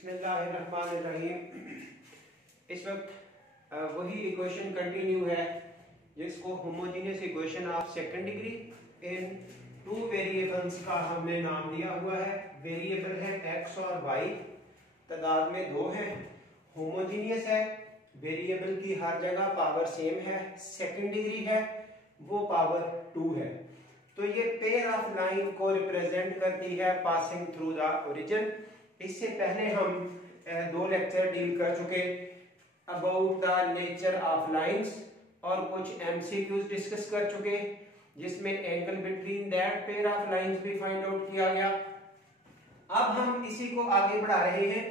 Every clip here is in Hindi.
बिस्मिल्लाहिर्रहमानिर्रहीम। इस वक्त वही इक्वेशन कंटिन्यू है जिसको homogeneous equation of second degree in two variables का हमने नाम दिया हुआ है। वेरिएबल है एक्स और वाई, तादाद में दो है, होमोजीनियस है, वेरिएबल की हर जगह पावर सेम है, सेकंड डिग्री है, वो पावर 2 है। तो ये पेयर ऑफ लाइन को रिप्रेजेंट करती है पासिंग थ्रू द ओरिजिन। इससे पहले हम दो लेक्चर डील कर चुके about the nature of lines और कुछ एमसीक्यूज डिस्कस कर चुके जिसमें angle between that pair of lines भी फाइंड आउट किया गया। अब हम इसी को आगे बढ़ा रहे हैं।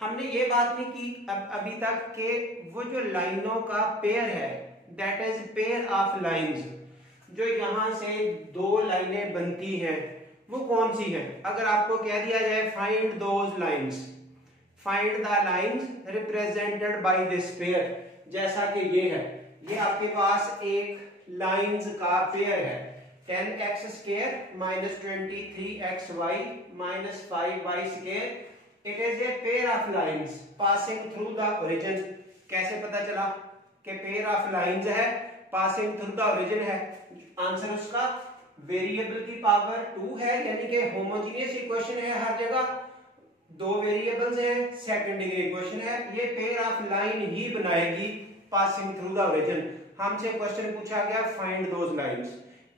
हमने ये बात नहीं की अभी तक कि वो जो लाइनों का पेयर है, that is pair of lines, जो यहां से दो लाइनें बनती हैं वो कौन सी है। अगर आपको कह दिया जाए find those lines, find the lines represented by this pair, जैसा कि ये है, ये आपके पास एक लाइंस का पेयर है 10x² - 23xy - 5y²। It is a pair of lines passing through the origin. कैसे पता चला कि पेयर ऑफ लाइंस है, पासिंग थ्रू द ओरिजिन है? आंसर उसका वेरिएबल की पावर 2 है, यानी कि होमोजीनियस इक्वेशन है, हर जगह दो वेरिएबल्स हैं, सेकंड डिग्री इक्वेशन है, ये पेयर ऑफ लाइन ही बनाएगी पासिंग थ्रू द ओरिजिन। हमसे क्वेश्चन पूछा गया फाइंड दोज लाइंस,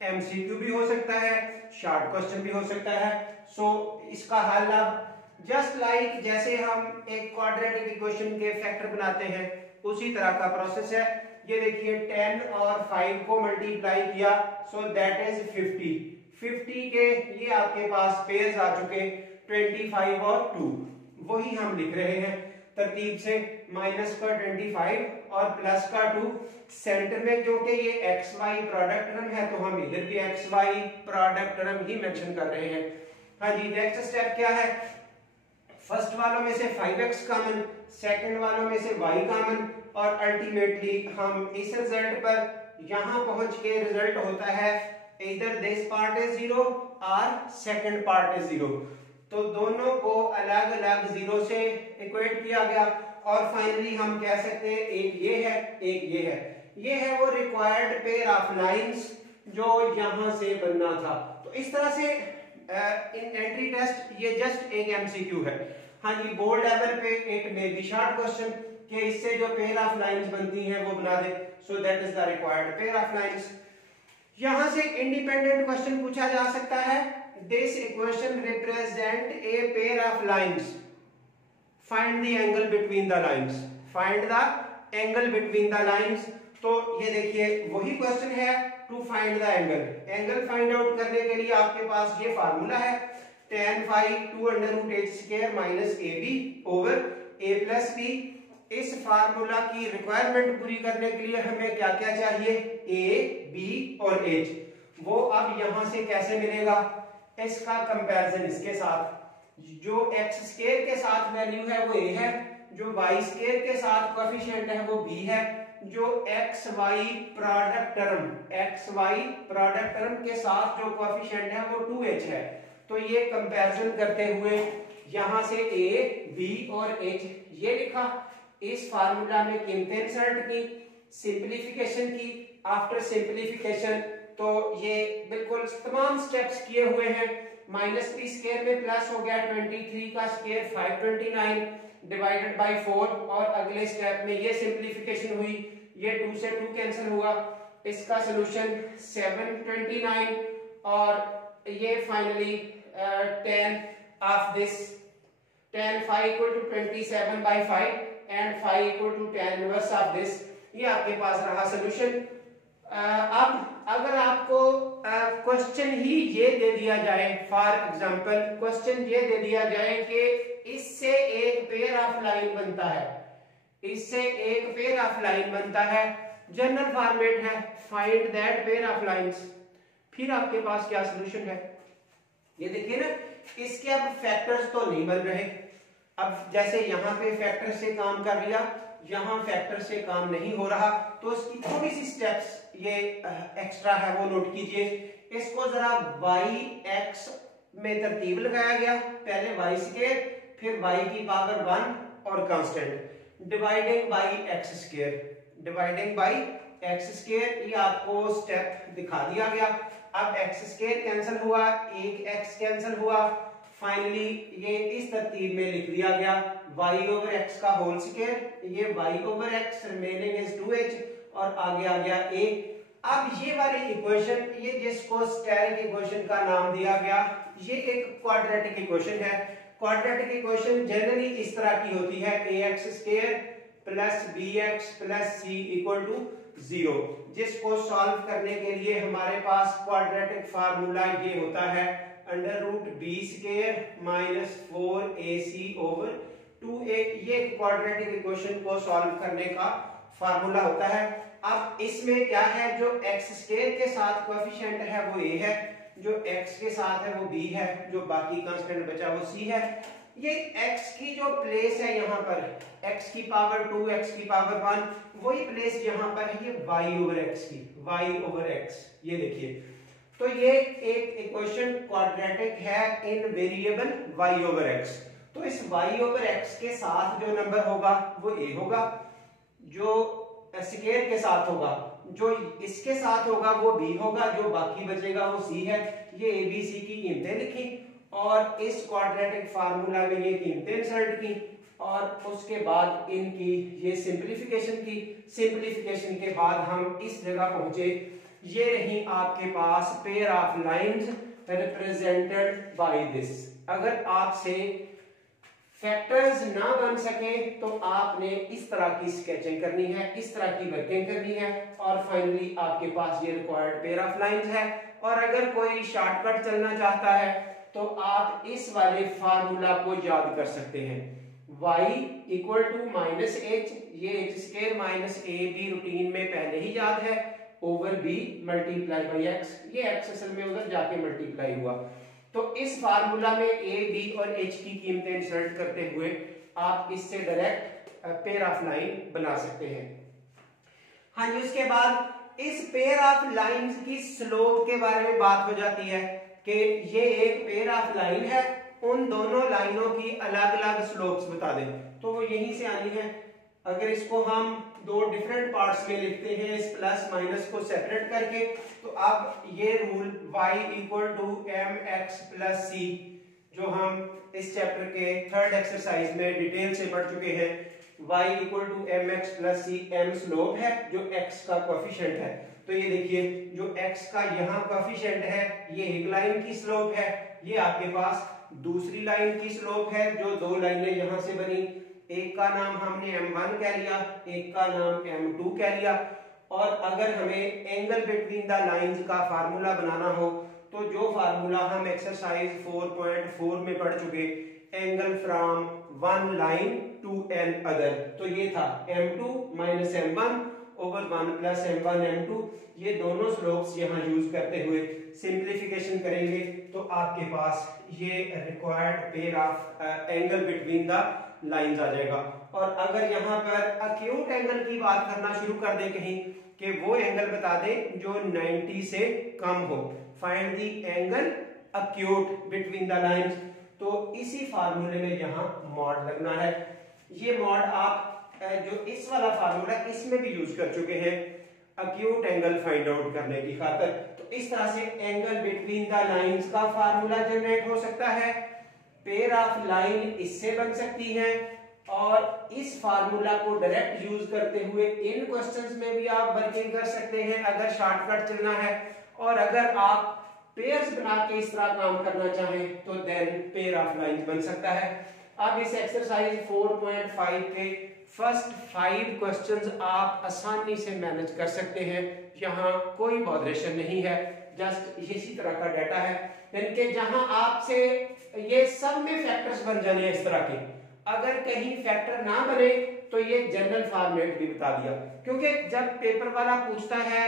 एमसीक्यू भी हो सकता है, शॉर्ट क्वेश्चन भी हो सकता है। सो इसका हल अब जस्ट लाइक जैसे हम एक क्वाड्रेटिक इक्वेशन के फैक्टर बनाते हैं उसी तरह का प्रोसेस है। ये देखिए 10 और 5 को मल्टीप्लाई किया, सो दैट इज 50। 50 के ये आपके पास पेयर्स आ चुके 25 और 2, वही हम लिख रहे हैं तरतीब से। माइनस का 25 और प्लस का 2, सेंटर में क्योंकि ये एक्स वाई प्रोडक्ट टर्म है तो हम इधर भी एक्स वाई प्रोडक्ट टर्म ही मेंशन कर रहे हैं। हाँ जी, नेक्स्ट स्टेप क्या है? फर्स्ट वालों में से 5x कॉमन, सेकंड वालों में से y कॉमन, और अल्टीमेटली हम इस रिजल्ट पर यहां पहुंच के रिजल्ट होता है इधर दिस पार्ट इज 0 और सेकंड पार्ट इज 0। तो दोनों को अलग अलग 0 से इक्वेट किया गया और फाइनली हम कह सकते हैं एक ये है, एक ये है। ये है वो रिक्वायर्ड पेयर ऑफ लाइंस जो यहां से बनना था। तो इस तरह से इन एंट्री टेस्ट ये जस्ट एक एमसीक्यू है। हाँ जी, बोर्ड लेवल पे एक मे बी शॉर्ट क्वेश्चन कि इससे जो पेयर ऑफ लाइंस बनती हैं वो बना दे, so that is the required pair of lines. यहां से इंडिपेंडेंट क्वेश्चन पूछा जा सकता है, this equation represent a pair of lines, find the angle between the lines, find the angle between the lines. तो ये देखिए वही क्वेश्चन है to find the angle. Angle find out करने के लिए आपके पास ये फार्मूला है tan phi 2√h² - ab over a + b। इस फार्मूला की रिक्वायरमेंट पूरी करने के लिए हमें क्या क्या चाहिए? a, b और h। वो अब यहां से कैसे मिलेगा? इसका कंपैरिजन इसके साथ, जो x² के साथ वैल्यू है वो a है, जो y² के साथ कोएफिशिएंट है वो b है, जो xy प्रोडक्ट टर्म के साथ जो कोएफिशिएंट है वो 2h है। तो ये कंपैरिजन करते हुए यहां से a, b और h ये लिखा, इस फार्मूला में कीमतें इंसर्ट की, सिंपलीफिकेशन की। आफ्टर सिंपलीफिकेशन तो ये बिल्कुल तमाम स्टेप्स किए हुए हैं। -3² में प्लस हो गया 23 का स्क्वायर 529 डिवाइडेड बाय 4, और अगले स्टेप में ये सिंपलीफिकेशन हुई, ये 2 से 2 कैंसिल हुआ, इसका सॉल्यूशन 729, और ये finally 10 of this, tan phi = 27/5 and phi = tan inverse of this. ये आपके पास रहा सॉल्यूशन। अब अगर आपको क्वेश्चन ही ये दे दिया जाए, फॉर एग्जांपल क्वेश्चन ये दे दिया जाए कि इससे एक पेयर ऑफ लाइन बनता है, इससे एक पेयर ऑफ लाइन बनता है, जनरल फॉर्मेट है find that pair of lines, फिर आपके पास क्या सॉल्यूशन है? ये देखिए ना, इसके अब फैक्टर्स तो नहीं बन रहे। अब जैसे यहाँ पे फैक्टर से काम कर लिया, यहाँ फैक्टर से काम नहीं हो रहा, तो इसकी थोड़ी सी स्टेप्स ये एक्स्ट्रा है वो नोट कीजिए। इसको जरा y x में तरतीब लगाया गया, पहले y² फिर y की पावर 1 और constant dividing by x square, dividing by x square, ये आपको स्टेप दिखा दिया गया। अब एक्स स्क्वायर कैंसिल हुआ, एक एक्स कैंसिल हुआ, फाइनली ये इस तरतीब में लिख दिया गया y ओवर x का होल स्क्वायर, ये y over x remaining is 2h और आगे आ गया a। अब ये वाली इक्वेशन, ये जिसको स्टेरिक इक्वेशन का नाम दिया गया, ये एक क्वाड्रेटिक इक्वेशन है। क्वाड्रेटिक इक्वेशन जनरली इस तरह की होती है ax square plus bx plus c equal to 0, जिसको सॉल्व करने के लिए हमारे पास क्वाड्रेटिक फार्मूला ये होता है under root b square minus 4ac over 2a। ये क्वाड्रेटिक इक्वेशन को सॉल्व करने का फार्मूला होता है। अब इसमें क्या है, जो x स्क्वायर के साथ कोएफिशिएंट है वो a है, जो x के साथ है वो b है, जो बाकी कांस्टेंट बचा वो c है। ये x की जो प्लेस है यहाँ पर x की पावर 2 x की पावर 1, वही प्लेस यहाँ पर है ये y ओवर x की, y ओवर x। ये देखिए, तो ये एक इक्वेशन क्वाड्रेटिक है इन वेरिएबल y ओवर x। तो इस y ओवर x के साथ जो नंबर होगा वो a होगा, जो स्क्वायर के साथ होगा, जो इसके साथ होगा वो b होगा, जो बाकी बचेगा वो c है। ये a b c की कीमतें लिखी और इस क्वाड्रेटिक फार्मूला में ये कीमतें इंसर्ट की और उसके बाद इनकी ये सिंपलीफिकेशन की। सिंपलीफिकेशन के बाद हम इस जगह पहुंचे, ये रही आपके पास pair of lines represented by this. अगर आपसे फैक्टर्स ना बन सके तो आपने इस तरह की स्केचिंग करनी है, इस तरह की वर्किंग करनी है और फाइनली आपके पास ये रिक्वायर्ड पेयर ऑफ लाइंस है। और अगर कोई शॉर्टकट चलना चाहता है तो आप इस वाले फार्मूला को याद कर सकते हैं, y equal to minus h, ये h square minus a b routine में पहले ही याद है, over b multiply by x, ये x असल में उधर जाके मल्टीप्लाई हुआ। तो इस फार्मूला में a b और h की कीमतें इंसर्ट करते हुए आप इससे डायरेक्ट पेयर ऑफ लाइन बना सकते हैं। हाँ जी, उसके बाद इस पेयर ऑफ लाइंस की स्लोप के बारे में बात हो जाती है कि ये एक पेयर ऑफ लाइन है, उन दोनों लाइनों की अलग अलग स्लोप्स बता दें, तो वो यहीं से आनी है। अगर इसको हम दो डिफरेंट पार्ट्स में लिखते हैं, इस प्लस माइनस को सेपरेट करके, तो अब ये rule y equal to m x plus c, जो हम इस चैप्टर के थर्ड एक्सरसाइज में डिटेल से पढ़ चुके हैं, y equal to m x plus c, m slope है जो x का कोएफिशिएंट है। तो ये देखिए, जो x का यहाँ कोएफिशिएंट है ये एक लाइन की स्लोप है, ये आपके पास दूसरी लाइन की स्लोप है, जो दो लाइनें यहाँ से बनी, एक का नाम हमने m1 कह लिया, एक का नाम m2 कह लिया। और अगर हमें एंगल बिटवीन द लाइंस का फार्मूला बनाना हो तो जो फार्मूला हम एक्सरसाइज 4.4 में पढ़ चुके, angle from one line to another, तो ये था m2 minus m1 over 1 plus m1 m2। ये दोनों स्लोप्स यहाँ यूज करते हुए सिंप्लीफिकेशन करेंगे तो आपके पास ये required pair of angle between the lines आ जाएगा। और अगर यहाँ पर अक्यूट एंगल की बात करना शुरू कर दे कहीं कि वो एंगल बता दे जो 90 से कम हो, find the angle acute between the lines, तो इसी फार्मूले में यहाँ मॉड लगना है। ये मॉड आप जो इस वाला फार्मूला इसमें भी यूज कर चुके हैं अक्यूट एंगल फाइंड आउट करने की खातिर। तो इस तरह से एंगल बिटवीन द लाइंस का फार्मूला जनरेट हो सकता है, पेयर ऑफ लाइन इससे बन सकती है और इस फार्मूला को डायरेक्ट यूज करते हुए इन क्वेश्चंस में भी आप वर्किंग कर सकते हैं अगर शॉर्टकट चलना है। और अगर आप पेयर्स बना के इस तरह काम करना चाहें तो देन पेयर ऑफ लाइंस बन सकता है। अब इस एक्सरसाइज 4.5 के फर्स्ट 5 क्वेश्चंस आप आसानी से मैनेज कर सकते हैं, यहाँ कोई बॉदरेशन नहीं है, जस्ट इसी तरह का डाटा है, यानी कि जहां आपसे ये सब में फैक्टर्स बन जाने इस तरह के, अगर कहीं फैक्टर ना बने तो ये जनरल फॉर्मेट भी बता दिया, क्योंकि जब पेपर वाला पूछता है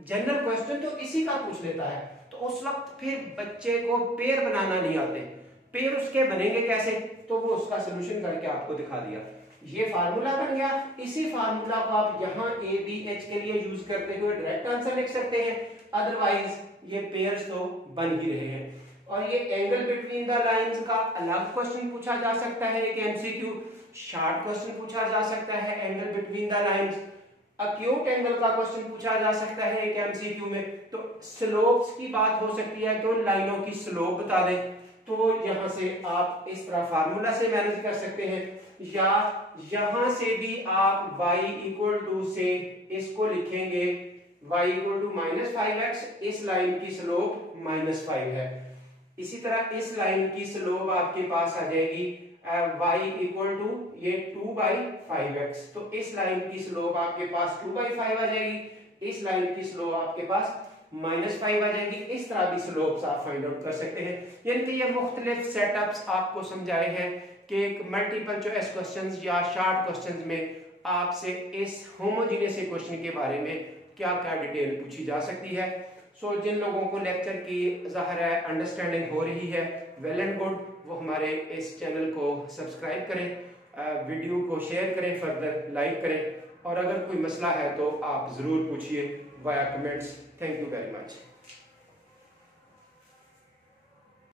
जनरल क्वेश्चन तो इसी का पूछ लेता है, तो उस वक्त फिर बच्चे को पेयर बनाना नहीं आते, पेयर उसके बनेंगे कैसे, तो वो उसका सोल्यूशन करके आपको दिखा दिया। ये फार्मूला बन गया, इसी फार्मूला को आप यहाँ ए बी एच के लिए यूज करते हुए डायरेक्ट आंसर लिख सकते हैं, अदरवाइज ये पेयर्स तो बन ही रहे हैं। और ये एंगल बिटवीन द लाइंस का अलग क्वेश्चन पूछा जा सकता है, एक एमसीक्यू शॉर्ट क्वेश्चन पूछा जा सकता है angle between the lines. Acute angle का क्वेश्चन पूछा जा सकता है एक एमसीक्यू में। तो स्लोप्स की बात हो सकती है, तो लाइनों की स्लोप बता दें, तो यहां से आप इस तरह फार्मूला से मैनेज कर सकते हैं, या यहां से भी आप y इक्वल टू से इसको लिखेंगे y इक्वल टू -5x, इस लाइन की स्लोप -5 है। इसी तरह इस लाइन की स्लोप आपके पास आ जाएगी y इक्वल टू ये 2/5x, तो इस लाइन की स्लोप आपके पास 2/5 आ जाएगी, इस लाइन की स्लोप आपके पास -5 आ जाएगी। इस तरह भी स्लोप्स आप फाइंड आउट कर सकते हैं। यानी कि ये मुख्तलिफ सेटअप्स आपको समझाए हैं कि मल्टीपल चॉइस क्वेश्चंस या शॉर्ट क्वेश्चंस में आपसे इस होमोजेनियस इक्वेशन के बारे में क्या क्या डिटेल पूछी जा सकती है। सो जिन लोगों को लेक्चर की ज़ाहिर है अंडरस्टैंडिंग हो रही है, वेल एंड गुड, वो हमारे इस चैनल को सब्सक्राइब करें, वीडियो को शेयर करें, फर्दर लाइक करें, और अगर कोई मसला है तो आप ज़रूर पूछिए via comments. Thank you very much.